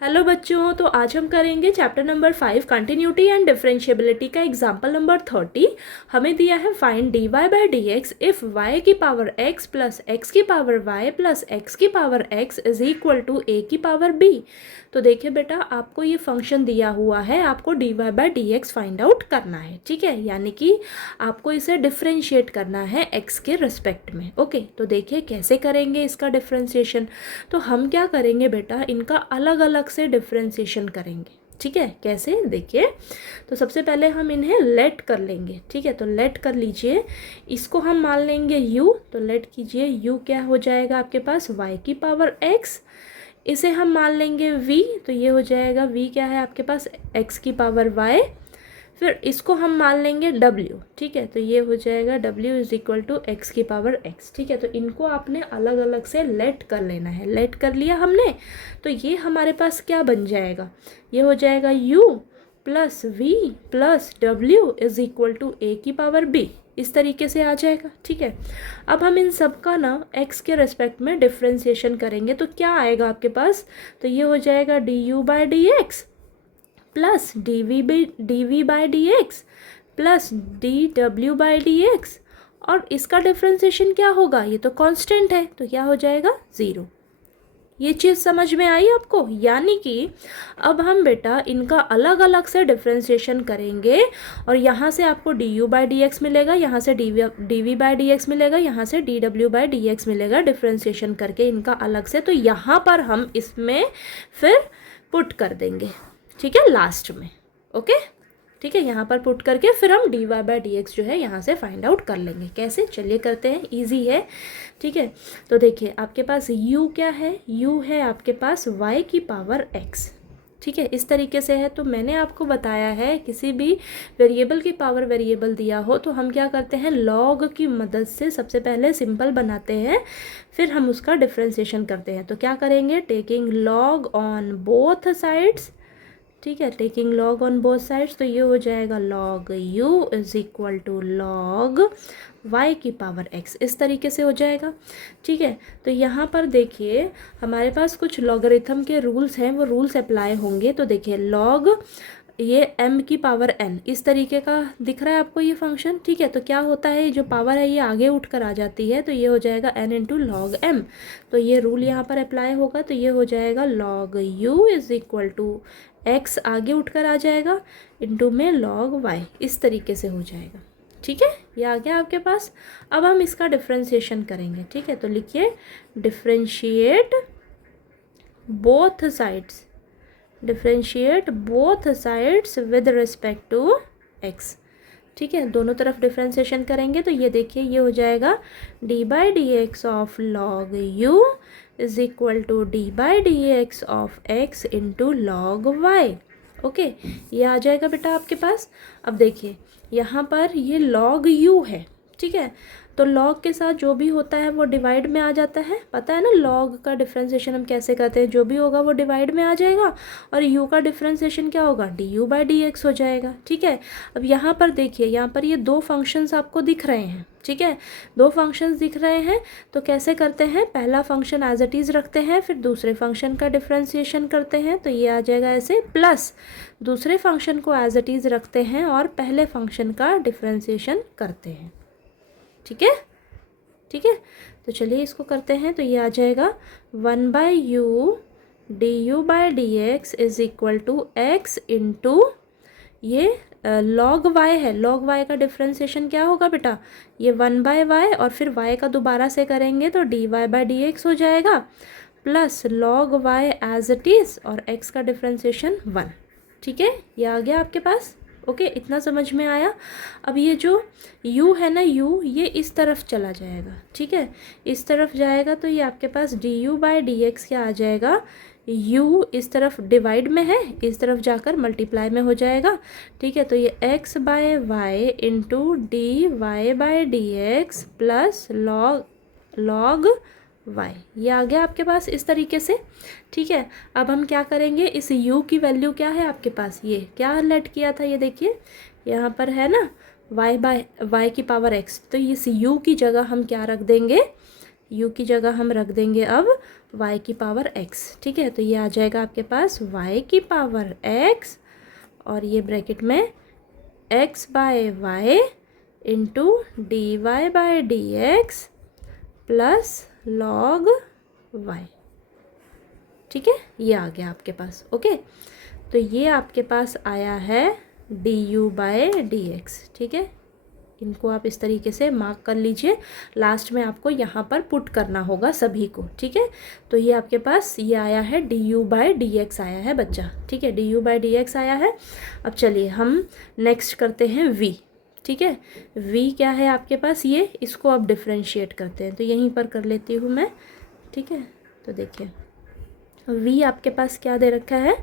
Hello बच्चों, तो आज हम करेंगे chapter number 5 continuity and differentiability का एग्जाम्पल नंबर 30। हमें दिया है find d y by d x if y की पावर एक्स प्लस एक्स की पावर वाई प्लस एक्स की power x is equal to a की पावर बी। तो देखिए बेटा, आपको ये फंक्शन दिया हुआ है, आपको d y by d x find out करना है। ठीक है, यानी कि आपको इसे डिफ्रेंशिएट करना है एक्स के रिस्पेक्ट में। ओके, तो देखिए कैसे करेंगे इसका डिफ्रेंशिएशन। तो हम क्या करेंगे बेटा, इनका अलग अलग से डिफ्रेंशिएशन करेंगे। ठीक है, कैसे देखिए। तो सबसे पहले हम इन्हें लेट कर लेंगे। ठीक है, तो लेट कर लीजिए, इसको हम मान लेंगे u। तो लेट कीजिए, u क्या हो जाएगा आपके पास y की पावर x। इसे हम मान लेंगे v, तो ये हो जाएगा v क्या है आपके पास x की पावर y। फिर इसको हम मान लेंगे w। ठीक है, तो ये हो जाएगा w is equal to x की पावर x। ठीक है, तो इनको आपने अलग अलग से लेट कर लेना है। लेट कर लिया हमने, तो ये हमारे पास क्या बन जाएगा, ये हो जाएगा u plus v plus w is equal to a की पावर b। इस तरीके से आ जाएगा। ठीक है, अब हम इन सब का ना x के रेस्पेक्ट में डिफ्रेंशिएशन करेंगे तो क्या आएगा आपके पास, तो ये हो जाएगा d u by d x plus d v by d x plus d डब्ल्यू बाई डी एक्स। और इसका डिफ्रेंशिएशन क्या होगा, ये तो कांस्टेंट है, तो क्या हो जाएगा 0। ये चीज़ समझ में आई आपको। यानी कि अब हम बेटा इनका अलग अलग से डिफ्रेंशिएशन करेंगे और यहाँ से आपको d u by d x मिलेगा, यहाँ से d v by d x मिलेगा, यहाँ से डी डब्ल्यू बाई डी एक्स मिलेगा डिफ्रेंशिएशन करके इनका अलग से। तो यहाँ पर हम इसमें फिर पुट कर देंगे। ठीक है, लास्ट में। ओके, ठीक है, यहाँ पर पुट करके फिर हम d y by d x जो है यहाँ से फाइंड आउट कर लेंगे। कैसे, चलिए करते हैं, इजी है। ठीक है, तो देखिए आपके पास u क्या है, u है आपके पास y की पावर x। ठीक है, इस तरीके से है। तो मैंने आपको बताया है किसी भी वेरिएबल की पावर वेरिएबल दिया हो तो हम क्या करते हैं, लॉग की मदद से सबसे पहले सिंपल बनाते हैं, फिर हम उसका डिफ्रेंशिएशन करते हैं। तो क्या करेंगे, taking log on both sides. ठीक है, taking log on both sides, तो ये हो जाएगा log u is equal to log y की पावर x। इस तरीके से हो जाएगा। ठीक है, तो यहाँ पर देखिए हमारे पास कुछ लॉगरिथम के रूल्स हैं, वो रूल्स अप्लाई होंगे। तो देखिए लॉग ये m की पावर n, इस तरीके का दिख रहा है आपको ये फंक्शन। ठीक है, तो क्या होता है, जो पावर है ये आगे उठकर आ जाती है, तो ये हो जाएगा n इंटू लॉग m। तो ये रूल यहाँ पर अप्लाई होगा, तो ये हो जाएगा log u is equal to x आगे उठकर आ जाएगा इंटू में लॉग y। इस तरीके से हो जाएगा। ठीक है, ये आ गया आपके पास। अब हम इसका डिफ्रेंशिएशन करेंगे। ठीक है, तो लिखिए differentiate both sides, differentiate both sides with respect to x। ठीक है, दोनों तरफ डिफ्रेंशिएशन करेंगे तो ये देखिए ये हो जाएगा d by d x of log u is equal to d by d x of x into log y। Okay, ये आ जाएगा बेटा आपके पास। अब देखिए यहाँ पर ये लॉग u है। ठीक है, तो लॉग के साथ जो भी होता है वो डिवाइड में आ जाता है। पता है ना लॉग का डिफ्रेंशिएशन हम कैसे करते हैं, जो भी होगा वो डिवाइड में आ जाएगा और u का डिफ्रेंशिएशन क्या होगा, D u by d x हो जाएगा। ठीक है, अब यहाँ पर देखिए, यहाँ पर ये दो फंक्शंस आपको दिख रहे हैं। ठीक है, दो फंक्शंस दिख रहे हैं, तो कैसे करते हैं, पहला फंक्शन एज इट इज़ रखते हैं, फिर दूसरे फंक्शन का डिफ्रेंशिएशन करते हैं, तो ये आ जाएगा ऐसे, प्लस दूसरे फंक्शन को एज इट इज़ रखते हैं और पहले फंक्शन का डिफ्रेंशिएशन करते हैं। ठीक है, ठीक है, तो चलिए इसको करते हैं। तो ये आ जाएगा 1 by u d u by d x is equal to x into ये लॉग y है। लॉग y का डिफ्रेंशिएशन क्या होगा बेटा, ये 1 बाय y और फिर y का दोबारा से करेंगे तो d y by d x हो जाएगा plus log y as it is और x का डिफ्रेंशिएशन 1। ठीक है, ये आ गया आपके पास। ओके, इतना समझ में आया। अब ये जो u है ना, u ये इस तरफ चला जाएगा। ठीक है, इस तरफ जाएगा तो ये आपके पास d u by d x क्या आ जाएगा, u इस तरफ डिवाइड में है, इस तरफ जाकर मल्टीप्लाई में हो जाएगा। ठीक है, तो ये x by y into d y by d x plus log y, ये आ गया आपके पास इस तरीके से। ठीक है, अब हम क्या करेंगे, इस u की वैल्यू क्या है आपके पास, ये क्या लेट किया था, ये देखिए यहाँ पर है ना y की पावर x। तो इस u की जगह हम क्या रख देंगे, u की जगह हम रख देंगे अब y की पावर x, ठीक है। तो ये आ जाएगा आपके पास y की पावर x और ये ब्रैकेट में x by y into d y by d x plus log y, ठीक है। ये आ गया आपके पास, ओके। तो ये आपके पास आया है d u by d x, ठीक है। इनको आप इस तरीके से मार्क कर लीजिए, लास्ट में आपको यहाँ पर पुट करना होगा सभी को, ठीक है। तो ये आपके पास ये आया है d u by d x आया है बच्चा, ठीक है, d u by d x आया है। अब चलिए हम नेक्स्ट करते हैं v, ठीक है। v क्या है आपके पास, ये इसको आप डिफ्रेंशिएट करते हैं, तो यहीं पर कर लेती हूँ मैं, ठीक है। तो देखिए v आपके पास क्या दे रखा है,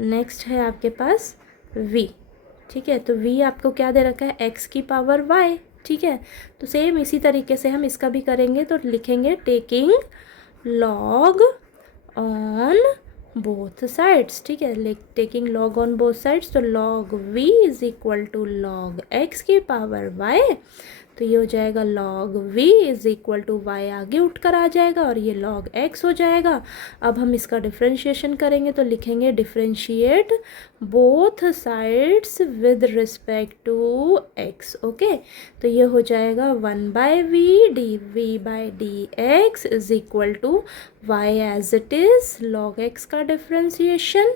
नेक्स्ट है आपके पास v, ठीक है। तो v आपको क्या दे रखा है, x की पावर y, ठीक है। तो सेम इसी तरीके से हम इसका भी करेंगे, तो लिखेंगे taking log on both sides, ठीक है। Taking log on both sides, तो log v is equal to log x की पावर y, तो ये हो जाएगा log v is equal to y आगे उठकर आ जाएगा और ये log x हो जाएगा। अब हम इसका डिफ्रेंशिएशन करेंगे, तो लिखेंगे differentiate both sides with respect to x, okay. तो ये हो जाएगा 1 by v d v by d x is equal to y as it is log x का differentiation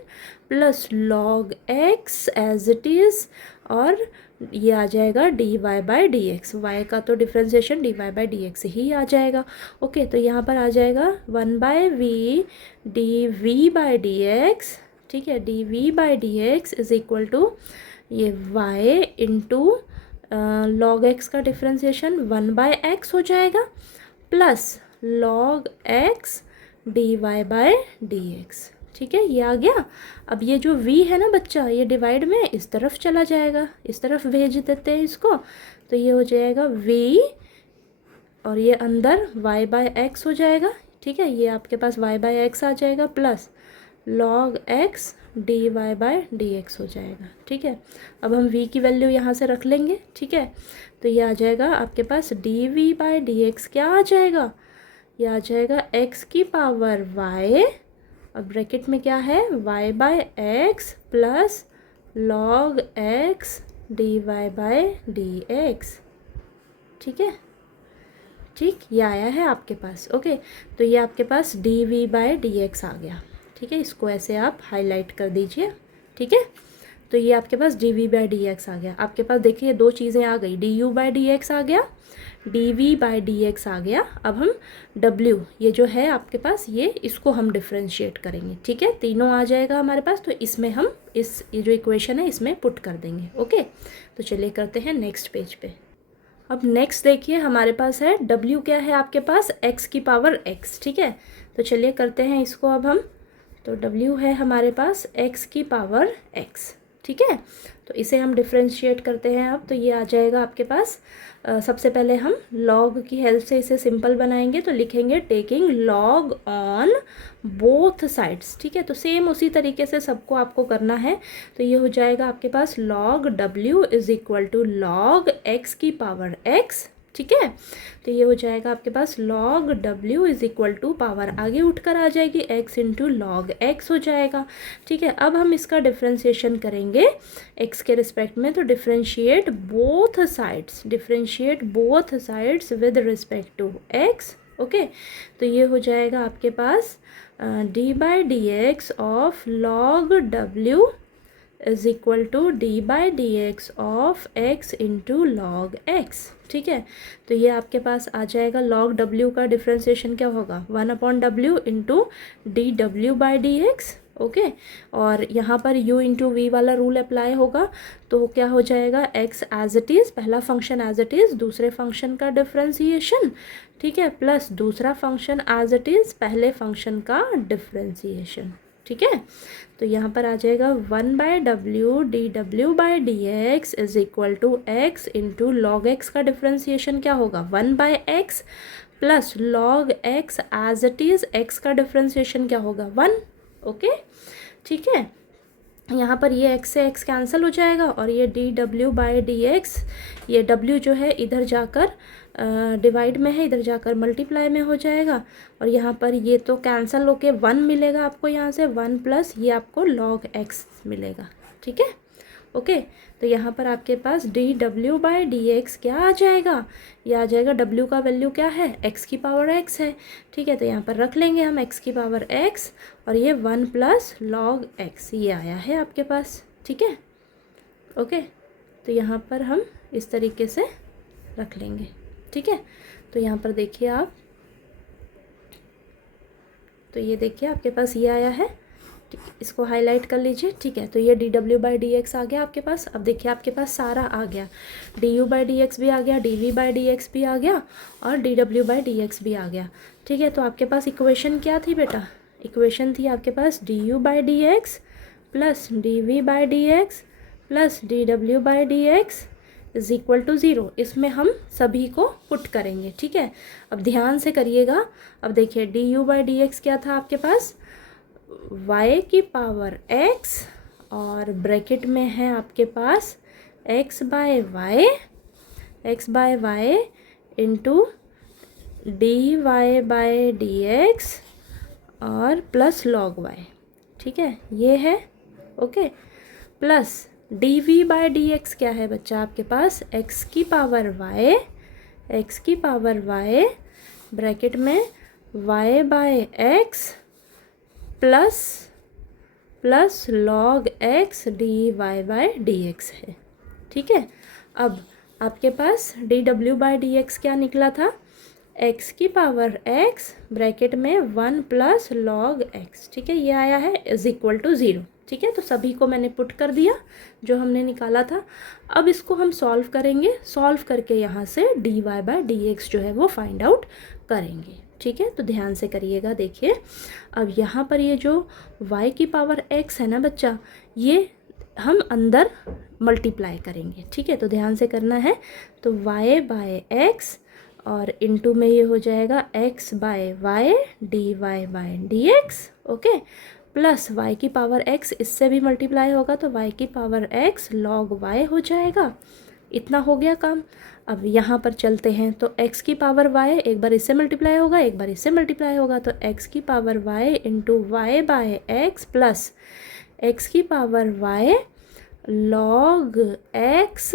plus log x as it is, और ये आ जाएगा d y by d x, y का तो differentiation d y by d x ही आ जाएगा, ओके। तो यहाँ पर आ जाएगा 1 by v d v by d x, ठीक है, d v by d x is equal to ये y इंटू लॉग एक्स का डिफ्रेंशिएशन 1 बाय एक्स हो जाएगा plus log x d y by d x, ठीक है। ये आ गया। अब ये जो v है ना बच्चा, ये डिवाइड में इस तरफ चला जाएगा, इस तरफ भेज देते हैं इसको, तो ये हो जाएगा v और ये अंदर y बाय एक्स हो जाएगा, ठीक है। ये आपके पास y बाय एक्स आ जाएगा plus log x d y by d x हो जाएगा, ठीक है। अब हम v की वैल्यू यहाँ से रख लेंगे, ठीक है। तो ये आ जाएगा आपके पास d v by d x, क्या आ जाएगा, ये आ जाएगा x की पावर y और ब्रैकेट में क्या है y by x plus log x d y by d x, ठीक है, ठीक। ये आया है आपके पास, ओके। तो ये आपके पास d v by d x आ गया, ठीक है। इसको ऐसे आप हाईलाइट कर दीजिए, ठीक है। तो ये आपके पास d v by d x आ गया। आपके पास देखिए दो चीज़ें आ गई, d u by d x आ गया, d v by d x आ गया। अब हम w ये जो है आपके पास, ये इसको हम डिफ्रेंशिएट करेंगे, ठीक है। तीनों आ जाएगा हमारे पास, तो इसमें हम ये जो इक्वेशन है इसमें पुट कर देंगे, ओके। तो चलिए करते हैं नेक्स्ट पेज पे। अब नेक्स्ट देखिए हमारे पास है w क्या है आपके पास, x की पावर x, ठीक है। तो चलिए करते हैं इसको अब हम, तो w है हमारे पास x की पावर x, ठीक है। तो इसे हम डिफ्रेंशिएट करते हैं अब, तो ये आ जाएगा आपके पास, सबसे पहले हम log की हेल्प से इसे सिंपल बनाएंगे, तो लिखेंगे taking log on both sides, ठीक है। तो सेम उसी तरीके से सबको आपको करना है, तो ये हो जाएगा आपके पास log w is equal to log x की पावर x, ठीक है। तो ये हो जाएगा आपके पास log w is equal to power आगे उठकर आ जाएगी x इंटू लॉग x हो जाएगा, ठीक है। अब हम इसका डिफ्रेंशिएशन करेंगे x के रिस्पेक्ट में, तो differentiate both sides with respect to x, okay. तो ये हो जाएगा आपके पास d by d x of log w is equal to d by d x of x into log x, ठीक है। तो ये आपके पास आ जाएगा log w का डिफ्रेंशिएशन क्या होगा, 1/w इंटू डी डब्ल्यू बाई डी एक्स, ओके। और यहाँ पर u इंटू वी वाला रूल अप्लाई होगा, तो क्या हो जाएगा x एज इट इज़, पहला फंक्शन एज इट इज़, दूसरे फंक्शन का डिफ्रेंशिएशन, ठीक है, प्लस दूसरा फंक्शन एज इट इज़, पहले फंक्शन का डिफ्रेंशिएशन, ठीक है। तो यहाँ पर आ जाएगा 1/w डी डब्ल्यू by d x is equal to x into log x का डिफ्रेंशिएशन क्या होगा 1/x plus log x as it is, x का डिफ्रेंशिएशन क्या होगा 1, ओके, ठीक है। यहाँ पर ये x से x कैंसिल हो जाएगा और ये dw/dx, ये w जो है इधर जाकर डिवाइड में है, इधर जाकर मल्टीप्लाई में हो जाएगा। और यहाँ पर ये तो कैंसिल होके 1 मिलेगा आपको, यहाँ से 1 प्लस ये आपको log x मिलेगा। ठीक है, ओके। तो यहाँ पर आपके पास dw/dx क्या आ जाएगा, ये आ जाएगा w का वैल्यू क्या है, x की पावर x है। ठीक है, तो यहाँ पर रख लेंगे हम x की पावर x और ये 1 प्लस log x ये आया है आपके पास। ठीक है, ओके। तो यहाँ पर हम इस तरीके से रख लेंगे। ठीक है, तो यहाँ पर देखिए आप, तो ये देखिए आपके पास ये आया है। ठीक, इसको हाईलाइट कर लीजिए। ठीक है, तो ये dw/dx आ गया आपके पास। अब देखिए आपके पास सारा आ गया, du/dx भी आ गया, dv/dx भी आ गया और dw/dx भी आ गया। ठीक है, तो आपके पास इक्वेशन क्या थी बेटा, इक्वेशन थी आपके पास du/dx plus dv/dx plus dw/dx is equal to 0। इसमें हम सभी को पुट करेंगे। ठीक है, अब ध्यान से करिएगा। अब देखिए du/dx क्या था आपके पास, y की पावर x और ब्रैकेट में है आपके पास x/y इंटू dy/dx और प्लस log y। ठीक है, ये है, ओके। प्लस dv/dx क्या है बच्चा आपके पास, x की पावर y ब्रैकेट में y/x plus log x dy/dx है। ठीक है, अब आपके पास dw/dx क्या निकला था, x की पावर x ब्रैकेट में 1 प्लस log x। ठीक है, ये आया है इज इक्वल टू 0। ठीक है, तो सभी को मैंने पुट कर दिया जो हमने निकाला था। अब इसको हम सॉल्व करेंगे, सॉल्व करके यहाँ से dy/dx जो है वो फाइंड आउट करेंगे। ठीक है, तो ध्यान से करिएगा। देखिए अब यहाँ पर ये जो y की पावर x है ना बच्चा, ये हम अंदर मल्टीप्लाई करेंगे। ठीक है, तो ध्यान से करना है। तो y/x और इनटू में ये हो जाएगा x/y dy/dx, okay. Plus y की पावर x इससे भी मल्टीप्लाई होगा तो y की पावर x log y हो जाएगा। इतना हो गया काम। अब यहाँ पर चलते हैं तो x की पावर y एक बार इससे मल्टीप्लाई होगा, एक बार इससे मल्टीप्लाई होगा, तो x की power y into y/x plus x की power y log x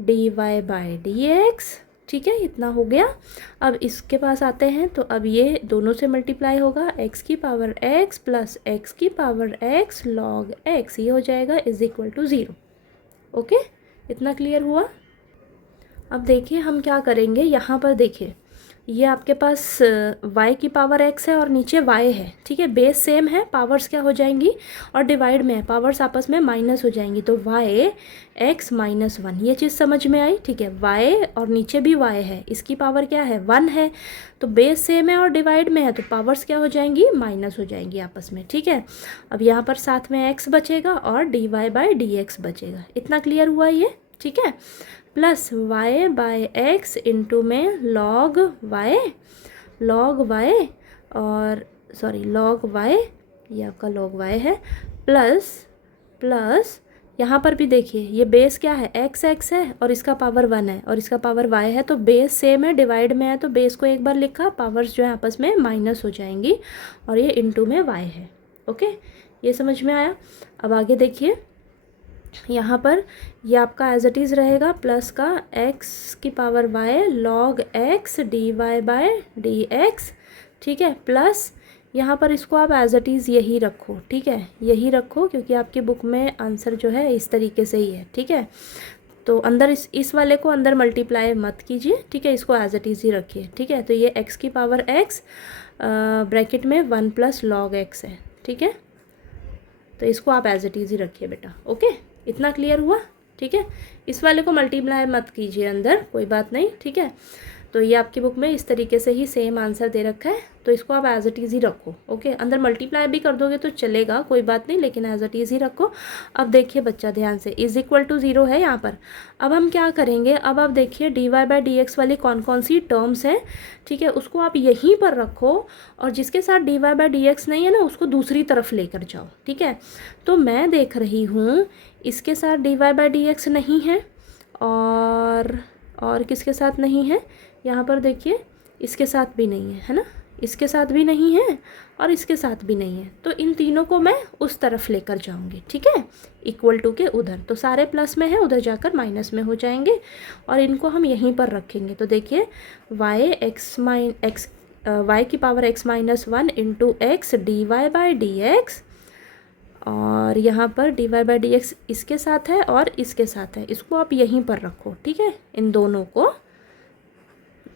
dy/dx। ठीक है, इतना हो गया। अब इसके पास आते हैं तो अब ये दोनों से मल्टीप्लाई होगा, x की पावर x प्लस x की पावर x log x, ये हो जाएगा इज इक्वल टू 0। ओके, इतना क्लियर हुआ। अब देखिए हम क्या करेंगे, यहाँ पर देखिए ये आपके पास y की पावर x है और नीचे y है। ठीक है, बेस सेम है, पावर्स क्या हो जाएंगी और डिवाइड में है, पावर्स आपस में माइनस हो जाएंगी, तो y x माइनस 1, ये चीज़ समझ में आई। ठीक है, y और नीचे भी y है, इसकी पावर क्या है 1 है, तो बेस सेम है और डिवाइड में है, तो पावर्स क्या हो जाएंगी, माइनस हो जाएंगी आपस में। ठीक है, अब यहाँ पर साथ में x बचेगा और dy/dx बचेगा। इतना क्लियर हुआ ये। ठीक है, प्लस y/x इंटू में log y और log y, ये आपका log y है, प्लस यहाँ पर भी देखिए ये बेस क्या है, x है और इसका पावर 1 है और इसका पावर y है, तो बेस सेम है, डिवाइड में है, तो बेस को एक बार लिखा, पावर्स जो है आपस में माइनस हो जाएंगी और ये इंटू में y है। ओके, ये समझ में आया। अब आगे देखिए, यहाँ पर ये आपका एज इट इज़ रहेगा, प्लस का x की power y log x dy/dx। ठीक है, प्लस यहाँ पर इसको आप एज इट इज़ यही रखो। ठीक है, यही रखो क्योंकि आपकी बुक में आंसर जो है इस तरीके से ही है। ठीक है, तो अंदर इस वाले को अंदर मल्टीप्लाई मत कीजिए। ठीक है, इसको एज इट इज़ ही रखिए। ठीक है, तो ये x की पावर x ब्रैकेट में 1 प्लस log x है। ठीक है, तो इसको आप एज इट इज़ ही रखिए बेटा। ओके, इतना क्लियर हुआ। ठीक है, इस वाले को मल्टीप्लाई मत कीजिए अंदर, कोई बात नहीं। ठीक है, तो ये आपकी बुक में इस तरीके से ही सेम आंसर दे रखा है, तो इसको आप एज इट इज़ ही रखो। ओके, अंदर मल्टीप्लाई भी कर दोगे तो चलेगा, कोई बात नहीं, लेकिन एज इट इज़ ही रखो। अब देखिए बच्चा ध्यान से, इज इक्वल टू 0 है यहाँ पर। अब हम क्या करेंगे, अब आप देखिए dy बाई डी एक्स वाली कौन कौन सी टर्म्स हैं, ठीक है, उसको आप यहीं पर रखो, और जिसके साथ dy बाई डी एक्स नहीं है ना उसको दूसरी तरफ लेकर जाओ, ठीक है। तो मैं देख रही हूँ इसके साथ dy बाई डी एक्स नहीं है, और किसके साथ नहीं है, यहाँ पर देखिए इसके साथ भी नहीं है ना, इसके साथ भी नहीं है और इसके साथ भी नहीं है, तो इन तीनों को मैं उस तरफ लेकर जाऊंगी, ठीक है, इक्वल टू के उधर। तो सारे प्लस में है, उधर जाकर माइनस में हो जाएंगे, और इनको हम यहीं पर रखेंगे। तो देखिए y की power x minus 1 into x d y by d x, और यहाँ पर dy बाई डी एक्स इसके साथ है और इसके साथ है, इसको आप यहीं पर रखो, ठीक है। इन दोनों को,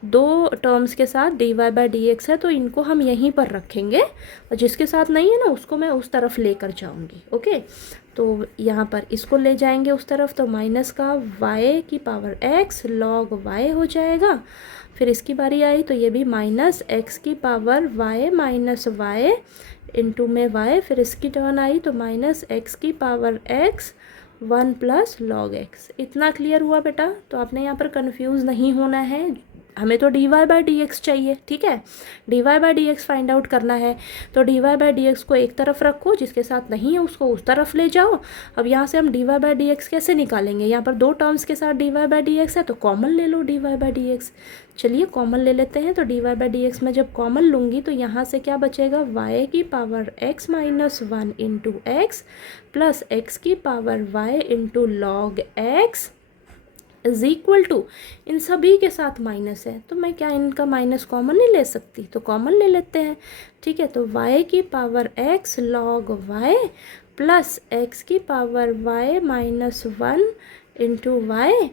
दो टर्म्स के साथ dy बाई डी एक्स है तो इनको हम यहीं पर रखेंगे, और जिसके साथ नहीं है ना उसको मैं उस तरफ लेकर जाऊंगी। ओके, तो यहाँ पर इसको ले जाएंगे उस तरफ, तो माइनस का y की पावर x log y हो जाएगा। फिर इसकी बारी आई तो ये भी माइनस x की power y minus y into में y, फिर इसकी टर्न आई तो माइनस x की power x 1 plus log x। इतना क्लियर हुआ बेटा? तो आपने यहाँ पर कंफ्यूज नहीं होना है, हमें तो dy बाई डी एक्स चाहिए, ठीक है, dy by d x find out करना है। तो dy बाई डी एक्स को एक तरफ रखो, जिसके साथ नहीं है उसको उस तरफ ले जाओ। अब यहाँ से हम dy बाई डी एक्स कैसे निकालेंगे, यहाँ पर दो टर्म्स के साथ dy बाई डी एक्स है तो कॉमन ले लो dy बाई डी एक्स। चलिए कॉमन ले लेते हैं। तो dy बाई डी एक्स में जब कॉमन लूँगी तो यहाँ से क्या बचेगा, y की power x minus 1 into x plus x की power y into log x is equal to, इन सभी के साथ माइनस है तो मैं क्या इनका माइनस कॉमन नहीं ले सकती, तो कॉमन ले लेते हैं, ठीक है। तो y की power x log y plus x की power y minus 1 into y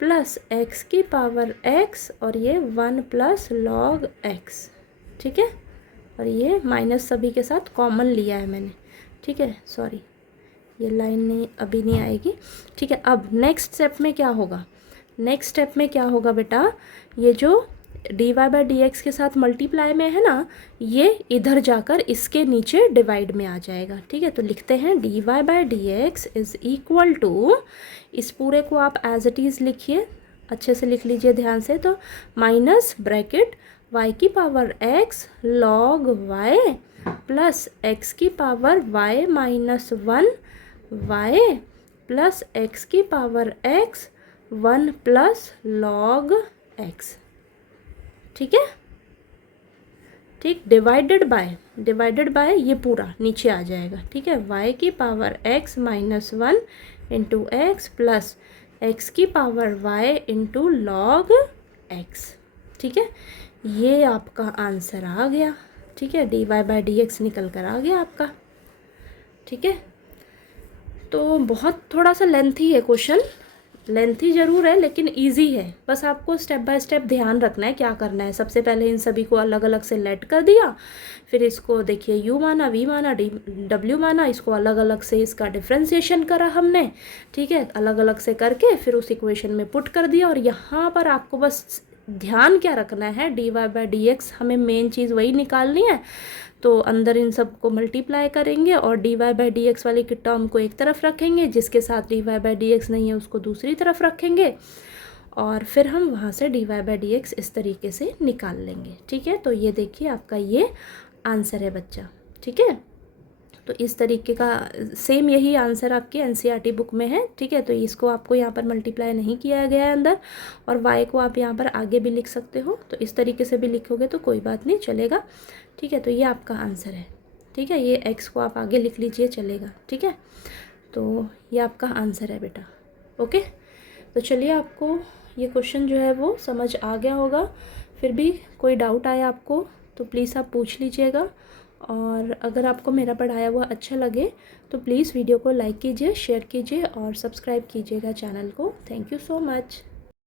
plus x की पावर x, और ये 1 प्लस लॉग x, ठीक है। और ये माइनस सभी के साथ कॉमन लिया है मैंने, ठीक है। सॉरी ये लाइन नहीं, अभी नहीं आएगी, ठीक है। अब नेक्स्ट स्टेप में क्या होगा, नेक्स्ट स्टेप में क्या होगा बेटा, ये जो dy बाई डी एक्स के साथ मल्टीप्लाई में है ना, ये इधर जाकर इसके नीचे डिवाइड में आ जाएगा, ठीक है। तो लिखते हैं dy by d x is equal to, इस पूरे को आप एज इट इज़ लिखिए, अच्छे से लिख लीजिए ध्यान से। तो माइनस ब्रैकेट y की power x log y plus x की power y minus 1 y plus x की power x 1 plus log x, ठीक है, ठीक। डिवाइडेड बाय ये पूरा नीचे आ जाएगा, ठीक है। y की power x minus 1 into x plus x की power y into log x, ठीक है। ये आपका आंसर आ गया, ठीक है, dy बाई डी एक्स निकल कर आ गया आपका, ठीक है। तो बहुत थोड़ा सा लेंथी है क्वेश्चन, लेंथी ज़रूर है लेकिन इजी है, बस आपको स्टेप बाय स्टेप ध्यान रखना है क्या करना है। सबसे पहले इन सभी को अलग अलग से लेट कर दिया, फिर इसको देखिए u माना, v माना, w माना, इसको अलग अलग से इसका डिफ्रेंशिएशन करा हमने, ठीक है, अलग अलग से करके फिर उस इक्वेशन में पुट कर दिया। और यहाँ पर आपको बस ध्यान क्या रखना है, dy बाई डी एक्स हमें मेन चीज़ वही निकालनी है। तो अंदर इन सब को मल्टीप्लाई करेंगे और dy बाई डी एक्स वाली की टर्म को एक तरफ रखेंगे, जिसके साथ dy बाई डी एक्स नहीं है उसको दूसरी तरफ रखेंगे, और फिर हम वहाँ से dy बाई डी एक्स इस तरीके से निकाल लेंगे, ठीक है। तो ये देखिए आपका ये आंसर है बच्चा, ठीक है। तो इस तरीके का सेम यही आंसर आपकी एनसीईआरटी बुक में है, ठीक है। तो इसको आपको यहाँ पर मल्टीप्लाई नहीं किया गया है अंदर, और y को आप यहाँ पर आगे भी लिख सकते हो, तो इस तरीके से भी लिखोगे तो कोई बात नहीं, चलेगा, ठीक है। तो ये आपका आंसर है, ठीक है। ये x को आप आगे लिख लीजिए, चलेगा, ठीक है। तो ये आपका आंसर है बेटा, ओके। तो चलिए आपको ये क्वेश्चन जो है वो समझ आ गया होगा, फिर भी कोई डाउट आया आपको तो प्लीज़ आप पूछ लीजिएगा, और अगर आपको मेरा पढ़ाया हुआ अच्छा लगे तो प्लीज़ वीडियो को लाइक कीजिए, शेयर कीजिए और सब्सक्राइब कीजिएगा चैनल को। Thank you so much.